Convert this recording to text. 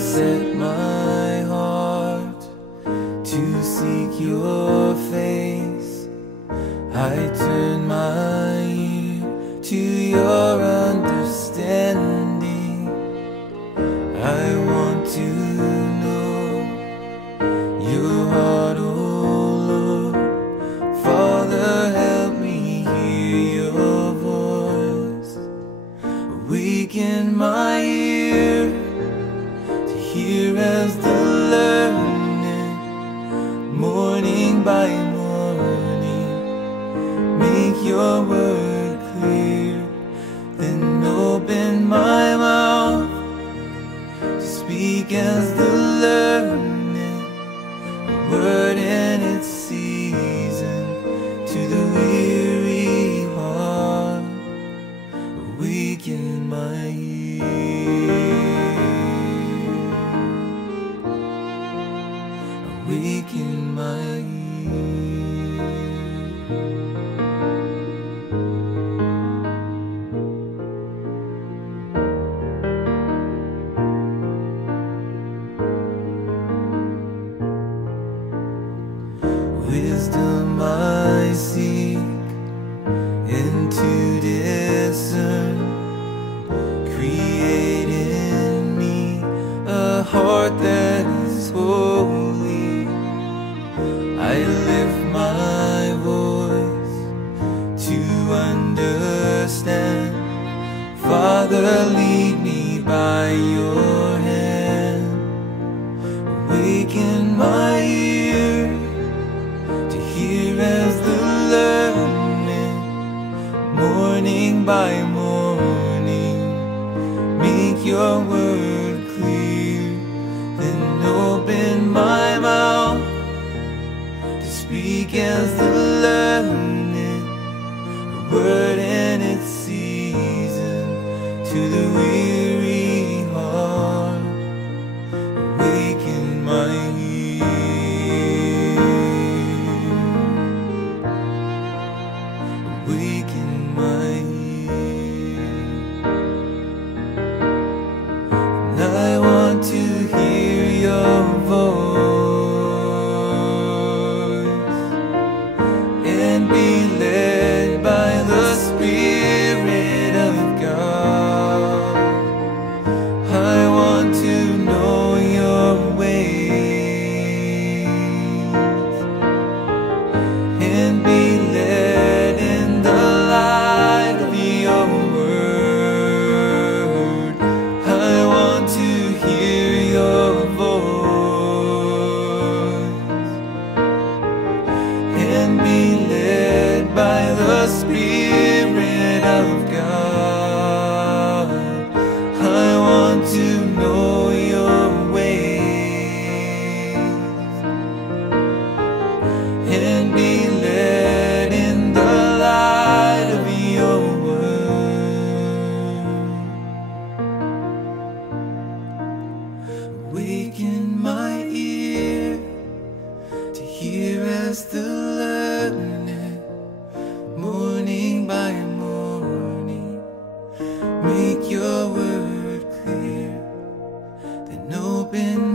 set my heart to seek your face. I turn my ear to your understanding. I want to know your heart, oh Lord. Father, help me hear your voice. Awaken my ear to hear as the learning, morning by morning. Make your word clear, then open my mouth to speak as the learning, a word in its season to the weary heart. Awaken my ear, awaken my ear. Wisdom I seek, and to discern. Create in me a heart that is holy. I lift my voice to understand. Father, lead me by your hand. Awaken my ear to hear as the learning, morning by morning. Make your word clear, then open my mouth to speak as the learning, a word in its season to the weary heart. Awaken my ear, awaken my ear. And I want to hear your voice and be led by the Spirit of God. I want to know your ways and be led in the light of your word. I want to hear your voice and be led by the Spirit of God. I want to know your ways and be led in the light of your word. Awaken my ear to hear as the learning, morning by morning. Make your word clear, then open